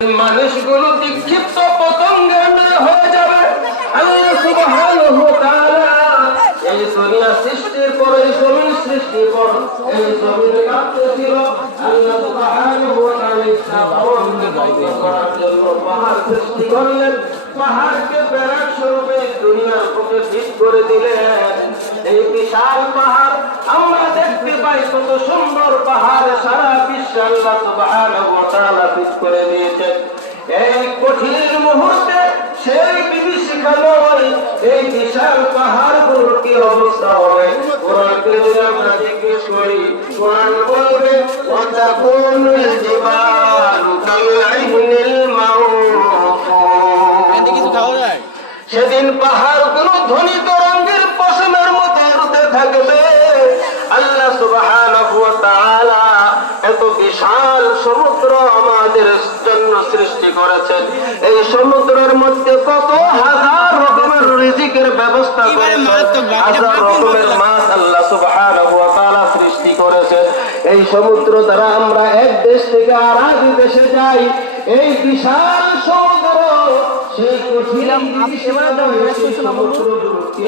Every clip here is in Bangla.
মানুষগুলো বিক্ষিপ্ত পতঙ্গের ন্যায় হয়ে যাবে। আল্লাহ সুবহানাহু ওয়া তাআলা এই দুনিয়া সৃষ্টির পর, এই জমিন সৃষ্টির পর, এই জমিন কাঁপতেছিল। আল্লাহ সুবহানাহু ওয়া তাআলা ইচ্ছা করার জন্য পাহাড় সৃষ্টি করলেন। পাহাড়কে প্যারাক স্বরূপে দুনিয়ার বুকে ফিট করে দিলেন। এই বিশাল পাহাড় আমরা দেখতে পাই, কত সুন্দর পাহাড় সারা বিশ্বে আল্লাহ সুবহানাহু ওয়া তাআলা ফিট করে দিয়েছেন। এই কঠিন মুহূর্তে সেই বিভীষিকাময় এই বিশাল পাহাড়গুলোর কি অবস্থা হবে? কোরআনকে যদি আমরা জিজ্ঞেস করি, কোরআন বলবে ওয়াতাকুনুল জিবালু কালআইনিল মাউকুর। সেদিন পাহাড়গুলো ধ্বনি তরঙ্গের পশমের মতো উড়তে থাকবে। আল্লাহ সুবহানাহু ওয়া তাআলা এত বিশাল সমুদ্র আমাদের জন্য সৃষ্টি করেছেন। এই সমুদ্রের মধ্যে কত হাজার রকমের রিজিকের ব্যবস্থা করেছেন, হাজার রকমের মাছ আল্লাহ সুবহানাহু ওয়া তাআলা সৃষ্টি করেছেন। এই সমুদ্র দ্বারা আমরা এক দেশ থেকে আর এক দেশে যাই। এই বিশাল সমুদ্র সেই কঠিন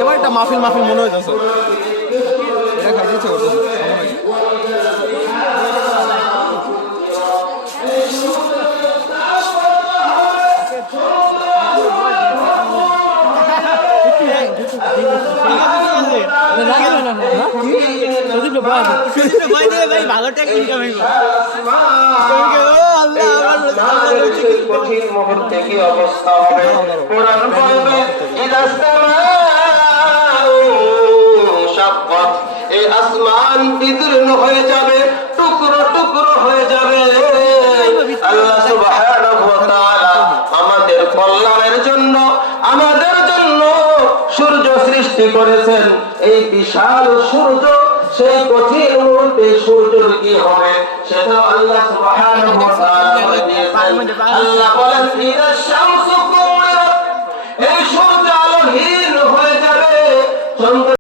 এবার একটা মাহফিল মাহফিল মনে হইতেছে। এটা খাইতে ইচ্ছে করতেছে। কঠিন মুহূর্তে কি অবস্থা হবে? কোরআন বলবে এই আসমান বিদীর্ণ হয়ে যাবে, টুকরো টুকরো হয়ে যাবে। আল্লাহ সুবহানাহু ওয়া তাআলা আমাদের কল্যাণের জন্য, আমাদের জন্য সূর্য সৃষ্টি করেছেন। এই বিশাল সূর্য, সেই কঠিন মুহূর্তে সূর্যের কি হবে সেটা আল্লাহ সুবহানাহু ওয়া তাআলা বলে দিয়েছেন। আল্লাহ বলেন